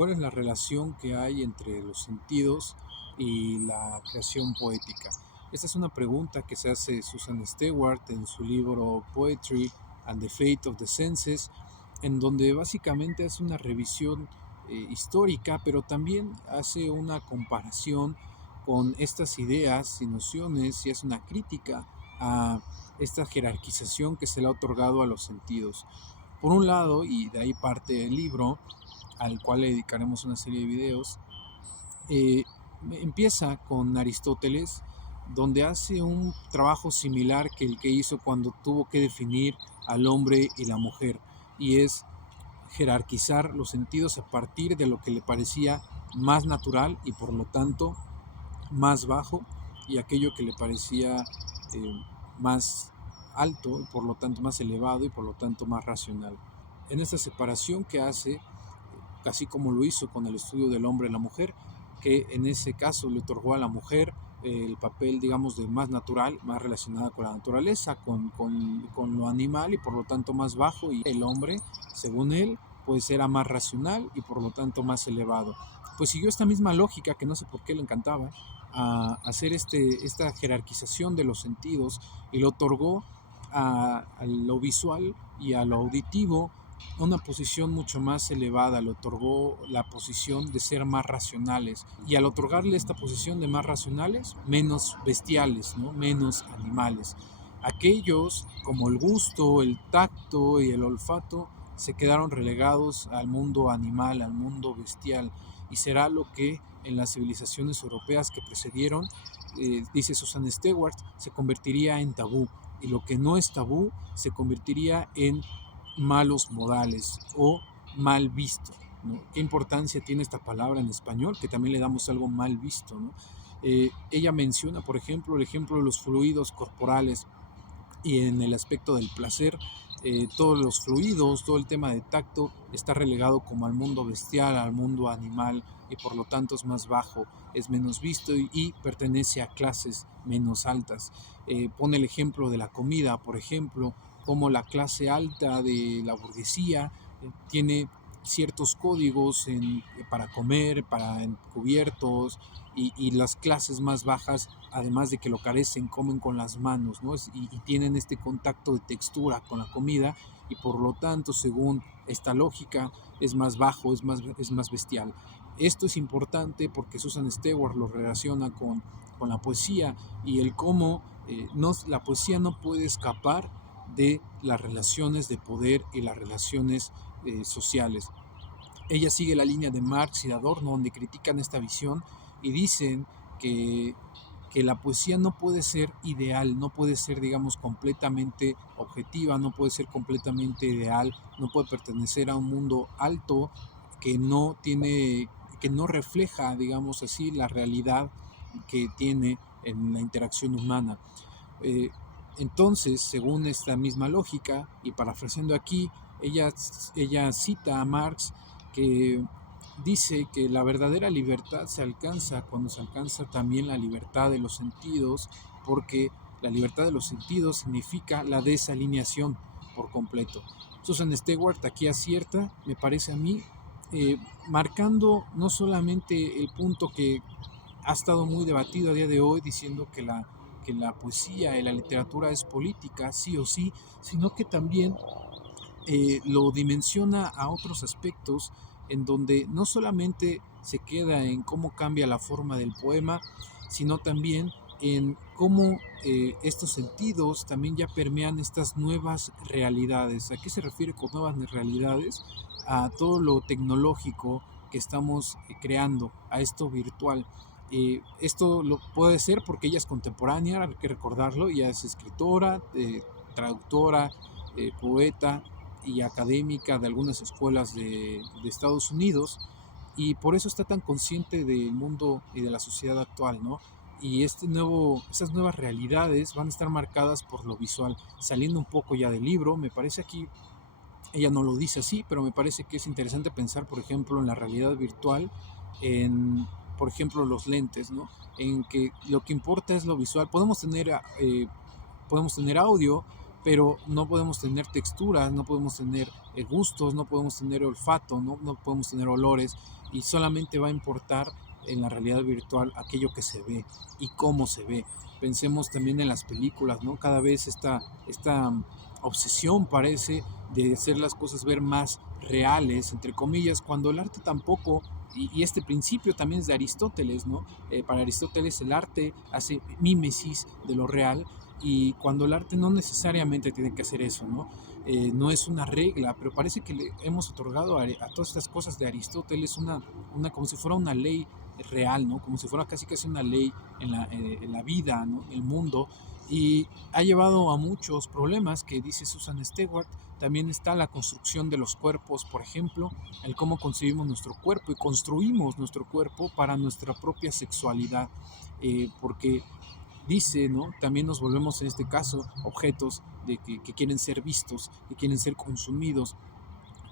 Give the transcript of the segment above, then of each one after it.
¿Cuál es la relación que hay entre los sentidos y la creación poética? Esta es una pregunta que se hace Susan Stewart en su libro Poetry and the Fate of the Senses, en donde básicamente hace una revisión histórica, pero también hace una comparación con estas ideas y nociones y hace una crítica a esta jerarquización que se le ha otorgado a los sentidos. Por un lado, y de ahí parte el libro, al cual le dedicaremos una serie de videos, eh, empieza con Aristóteles, donde hace un trabajo similar que el que hizo cuando tuvo que definir al hombre y la mujer, y es jerarquizar los sentidos a partir de lo que le parecía más natural y por lo tanto más bajo, y aquello que le parecía eh, más alto y por lo tanto más elevado y por lo tanto más racional. En esta separación que hace, así como lo hizo con el estudio del hombre y la mujer, que en ese caso le otorgó a la mujer el papel, digamos, de más natural, más relacionada con la naturaleza, con lo animal y por lo tanto más bajo, y el hombre, según él, pues era más racional y por lo tanto más elevado. Pues siguió esta misma lógica que no sé por qué le encantaba, a hacer esta jerarquización de los sentidos, y lo otorgó a lo visual y a lo auditivo una posición mucho más elevada, le otorgó la posición de ser más racionales, y al otorgarle esta posición de más racionales, menos bestiales, ¿no? Menos animales. Aquellos como el gusto, el tacto y el olfato se quedaron relegados al mundo animal, al mundo bestial, y será lo que en las civilizaciones europeas que precedieron, dice Susan Stewart, se convertiría en tabú, y lo que no es tabú se convertiría en malos modales o mal visto, ¿no? ¿Qué importancia tiene esta palabra en español? Que también le damos algo mal visto, ¿no? Ella menciona, por ejemplo, el ejemplo de los fluidos corporales, y en el aspecto del placer, todos los fluidos, todo el tema de tacto está relegado como al mundo bestial, al mundo animal, y por lo tanto es más bajo, es menos visto y pertenece a clases menos altas. Pone el ejemplo de la comida, por ejemplo, como la clase alta de la burguesía tiene ciertos códigos para comer, para cubiertos, y las clases más bajas, además de que lo carecen, comen con las manos, ¿no? Y tienen este contacto de textura con la comida, y por lo tanto, según esta lógica, es más bajo, es más bestial. Esto es importante porque Susan Stewart lo relaciona con la poesía, y el cómo la poesía no puede escapar de las relaciones de poder y las relaciones sociales. Ella sigue la línea de Marx y de Adorno, donde critican esta visión y dicen que, que la poesía no puede ser ideal, no puede ser, digamos, completamente objetiva, no puede ser completamente ideal, no puede pertenecer a un mundo alto que no tiene, que no refleja, digamos así, la realidad que tiene en la interacción humana. Eh, entonces, según esta misma lógica, y parafraseando aquí, ella cita a Marx, que dice que la verdadera libertad se alcanza cuando se alcanza también la libertad de los sentidos, porque la libertad de los sentidos significa la desalineación por completo. Susan Stewart aquí acierta, me parece a mí, eh, marcando no solamente el punto que ha estado muy debatido a día de hoy, diciendo que la poesía y la literatura es política, sí o sí, sino que también lo dimensiona a otros aspectos, en donde no solamente se queda en cómo cambia la forma del poema, sino también en cómo estos sentidos también ya permean estas nuevas realidades. ¿A qué se refiere con nuevas realidades? A todo lo tecnológico que estamos creando, a esto virtual. Esto lo puede ser porque ella es contemporánea, hay que recordarlo, ella es escritora, traductora, poeta y académica de algunas escuelas de Estados Unidos, y por eso está tan consciente del mundo y de la sociedad actual, ¿no? Y estas nuevas realidades van a estar marcadas por lo visual. Saliendo un poco ya del libro, me parece aquí, ella no lo dice así, pero me parece que es interesante pensar, por ejemplo, en la realidad virtual, en, por ejemplo, los lentes, ¿no? En que lo que importa es lo visual. Podemos tener audio, pero no podemos tener texturas, no podemos tener gustos, no podemos tener olfato, no podemos tener olores, y solamente va a importar en la realidad virtual aquello que se ve y cómo se ve. Pensemos también en las películas, ¿no? Cada vez esta obsesión parece de hacer las cosas ver más reales, entre comillas, cuando el arte tampoco, y este principio también es de Aristóteles, ¿no? Para Aristóteles el arte hace mímesis de lo real, y cuando el arte no necesariamente tiene que hacer eso, ¿no? No es una regla, pero parece que le hemos otorgado a todas estas cosas de Aristóteles como si fuera una ley real, ¿no? Como si fuera casi casi una ley en la vida, ¿no? El mundo, y ha llevado a muchos problemas que dice Susan Stewart. También está la construcción de los cuerpos, por ejemplo, el cómo concebimos nuestro cuerpo y construimos nuestro cuerpo para nuestra propia sexualidad, porque dice, ¿no? También nos volvemos en este caso objetos que quieren ser vistos, que quieren ser consumidos.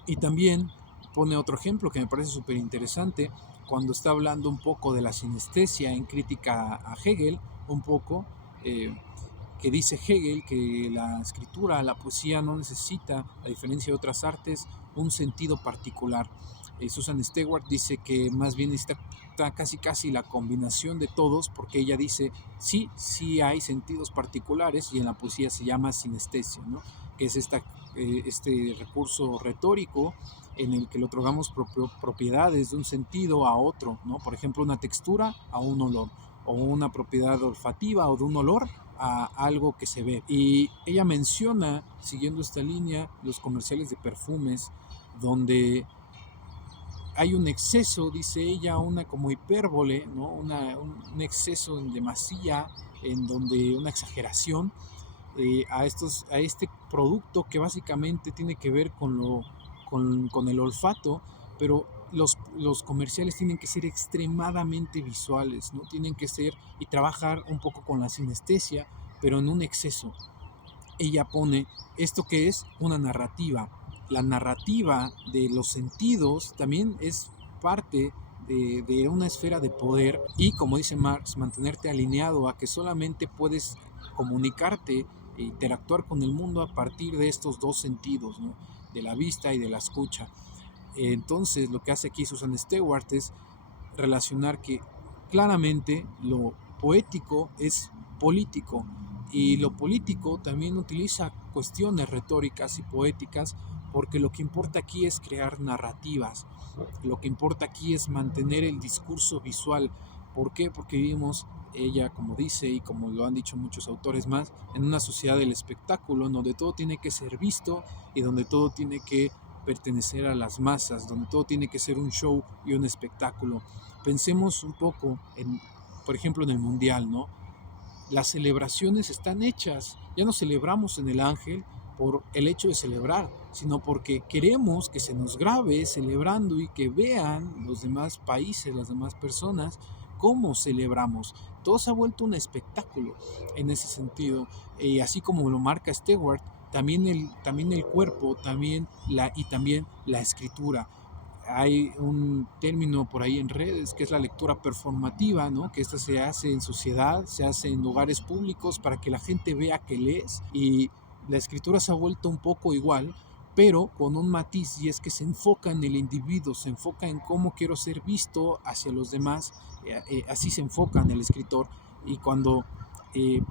Y también pone otro ejemplo que me parece súper interesante cuando está hablando un poco de la sinestesia en crítica a Hegel, un poco, eh, que dice Hegel que la escritura, la poesía no necesita, a diferencia de otras artes, un sentido particular. Susan Stewart dice que más bien está casi casi la combinación de todos, porque ella dice, sí hay sentidos particulares, y en la poesía se llama sinestesia, ¿no? Que es este recurso retórico en el que le otorgamos propiedades de un sentido a otro, ¿no? Por ejemplo, una textura a un olor, o una propiedad olfativa o de un olor a algo que se ve. Y ella menciona, siguiendo esta línea, los comerciales de perfumes, donde hay un exceso, dice ella, una como hipérbole, ¿no? Un exceso en demasía, en donde una exageración a este producto que básicamente tiene que ver con el olfato, pero los comerciales tienen que ser extremadamente visuales, ¿no? Tienen que ser y trabajar un poco con la sinestesia, pero en un exceso. Ella pone esto que es una narrativa. La narrativa de los sentidos también es parte de una esfera de poder, y como dice Marx, mantenerte alineado a que solamente puedes comunicarte e interactuar con el mundo a partir de estos dos sentidos, ¿no? De la vista y de la escucha. Entonces lo que hace aquí Susan Stewart es relacionar que claramente lo poético es político, y lo político también utiliza cuestiones retóricas y poéticas, porque lo que importa aquí es crear narrativas, lo que importa aquí es mantener el discurso visual. ¿Por qué? Porque vivimos, ella como dice y como lo han dicho muchos autores más, en una sociedad del espectáculo, en donde todo tiene que ser visto y donde todo tiene que pertenecer a las masas, donde todo tiene que ser un show y un espectáculo. Pensemos un poco por ejemplo, en el mundial, ¿no? Las celebraciones están hechas, ya no celebramos en el Ángel por el hecho de celebrar, sino porque queremos que se nos grabe celebrando y que vean los demás países, las demás personas, cómo celebramos. Todo se ha vuelto un espectáculo en ese sentido, y así como lo marca Stewart, también el cuerpo, también la escritura. Hay un término por ahí en redes que es la lectura performativa, ¿no? Que esta se hace en sociedad, se hace en lugares públicos para que la gente vea que lees, y la escritura se ha vuelto un poco igual, pero con un matiz, y es que se enfoca en el individuo, se enfoca en cómo quiero ser visto hacia los demás, así se enfoca en el escritor. Y cuando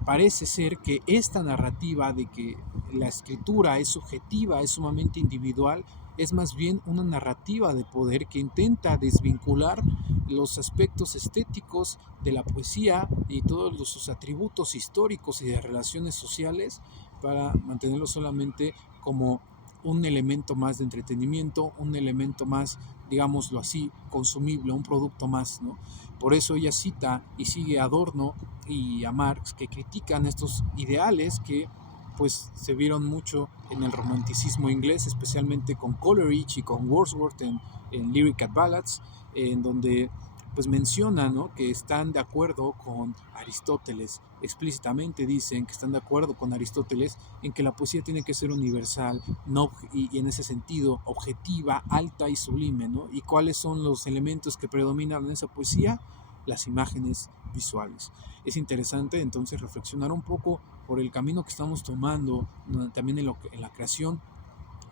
parece ser que esta narrativa de que la escritura es subjetiva, es sumamente individual, es más bien una narrativa de poder que intenta desvincular los aspectos estéticos de la poesía y todos sus atributos históricos y de relaciones sociales, para mantenerlo solamente como un elemento más de entretenimiento, un elemento más, digámoslo así, consumible, un producto más, ¿no? Por eso ella cita y sigue a Adorno y a Marx, que critican estos ideales que pues se vieron mucho en el romanticismo inglés, especialmente con Coleridge y con Wordsworth en Lyric Ballads, en donde pues mencionan, ¿no?, que están de acuerdo con Aristóteles, explícitamente dicen que están de acuerdo con Aristóteles en que la poesía tiene que ser universal, no, y en ese sentido objetiva, alta y sublime, ¿no? ¿Y cuáles son los elementos que predominan en esa poesía? las imágenes visuales. Es interesante entonces reflexionar un poco por el camino que estamos tomando, también en la creación.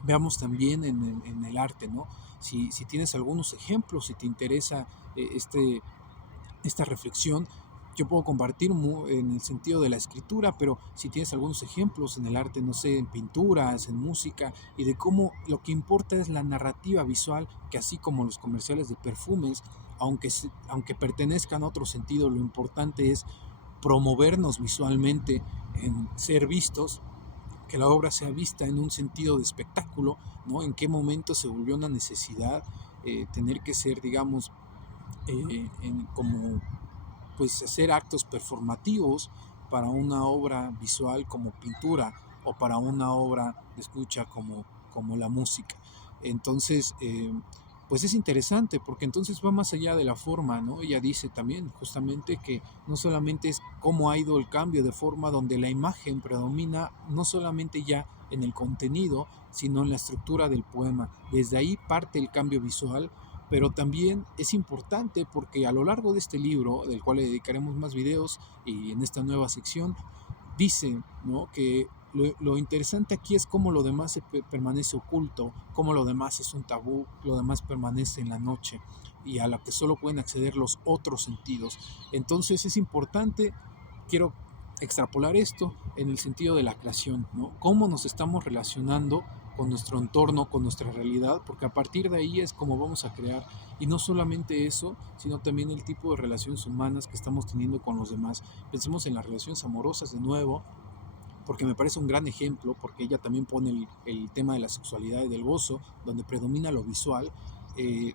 Veamos también en el arte, ¿no? Si tienes algunos ejemplos, si te interesa esta reflexión, yo puedo compartir en el sentido de la escritura, pero si tienes algunos ejemplos en el arte, no sé, en pinturas, en música, y de cómo lo que importa es la narrativa visual, que así como los comerciales de perfumes, aunque pertenezcan a otro sentido, lo importante es promovernos visualmente, en ser vistos, que la obra sea vista en un sentido de espectáculo, ¿no? En qué momento se volvió una necesidad tener que ser, digamos, como pues hacer actos performativos para una obra visual como pintura o para una obra de escucha como la música. Entonces, pues es interesante porque entonces va más allá de la forma, ¿no? Ella dice también justamente que no solamente es cómo ha ido el cambio de forma donde la imagen predomina no solamente ya en el contenido, sino en la estructura del poema. Desde ahí parte el cambio visual, pero también es importante porque a lo largo de este libro, del cual le dedicaremos más videos y en esta nueva sección, dice, ¿no?, que lo interesante aquí es cómo lo demás permanece oculto, cómo lo demás es un tabú, lo demás permanece en la noche y a la que solo pueden acceder los otros sentidos. Entonces es importante, quiero extrapolar esto en el sentido de la creación, ¿no? Cómo nos estamos relacionando con nuestro entorno, con nuestra realidad, porque a partir de ahí es como vamos a crear. Y no solamente eso, sino también el tipo de relaciones humanas que estamos teniendo con los demás. Pensemos en las relaciones amorosas de nuevo, porque me parece un gran ejemplo, porque ella también pone el tema de la sexualidad y del gozo, donde predomina lo visual,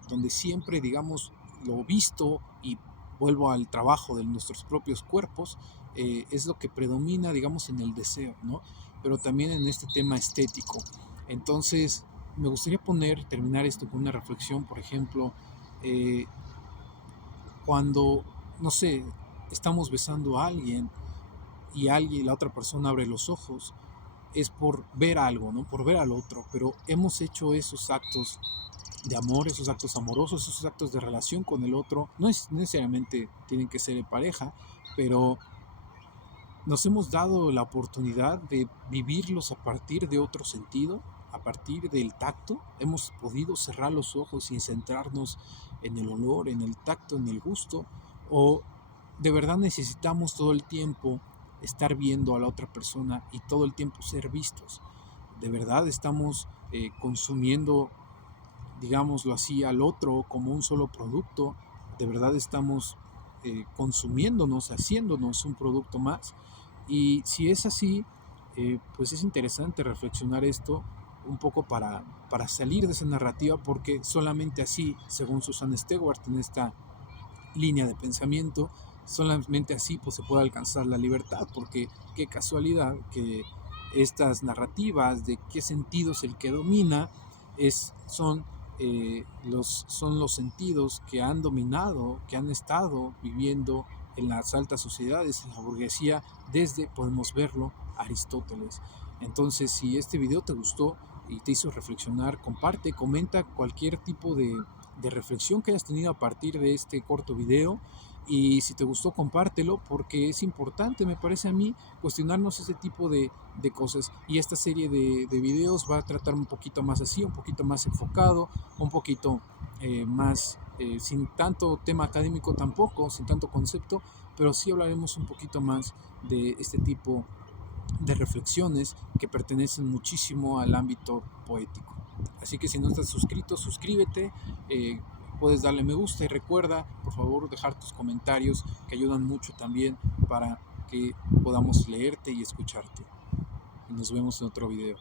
donde siempre, digamos, lo visto, y vuelvo al trabajo de nuestros propios cuerpos, es lo que predomina, digamos, en el deseo, ¿no? Pero también en este tema estético. Entonces, me gustaría terminar esto con una reflexión, por ejemplo, eh, cuando, no sé, estamos besando a alguien y la otra persona abre los ojos, es por ver algo, ¿no? Por ver al otro, pero hemos hecho esos actos de amor, esos actos amorosos, esos actos de relación con el otro, no necesariamente tienen que ser de pareja, pero nos hemos dado la oportunidad de vivirlos a partir de otro sentido, a partir del tacto. Hemos podido cerrar los ojos y centrarnos en el olor, en el tacto, en el gusto, o de verdad necesitamos todo el tiempo estar viendo a la otra persona y todo el tiempo ser vistos. De verdad estamos consumiendo, digámoslo así, al otro como un solo producto. De verdad estamos consumiéndonos, haciéndonos un producto más. Y si es así, pues es interesante reflexionar esto un poco para salir de esa narrativa, porque solamente así, según Susan Stewart en esta línea de pensamiento, solamente así pues se puede alcanzar la libertad, porque qué casualidad que estas narrativas de qué sentido es el que domina son los sentidos que han dominado, que han estado viviendo en las altas sociedades, en la burguesía, desde, podemos verlo, Aristóteles. Entonces, si este video te gustó y te hizo reflexionar, comparte, comenta cualquier tipo de reflexión que hayas tenido a partir de este corto video. Y si te gustó, compártelo, porque es importante, me parece a mí, cuestionarnos ese tipo de cosas. Y esta serie de videos va a tratar un poquito más así, un poquito más enfocado, un poquito más, sin tanto tema académico tampoco, sin tanto concepto, pero sí hablaremos un poquito más de este tipo de reflexiones que pertenecen muchísimo al ámbito poético. Así que si no estás suscrito, suscríbete, puedes darle me gusta y recuerda, por favor, dejar tus comentarios que ayudan mucho también para que podamos leerte y escucharte. Y nos vemos en otro video.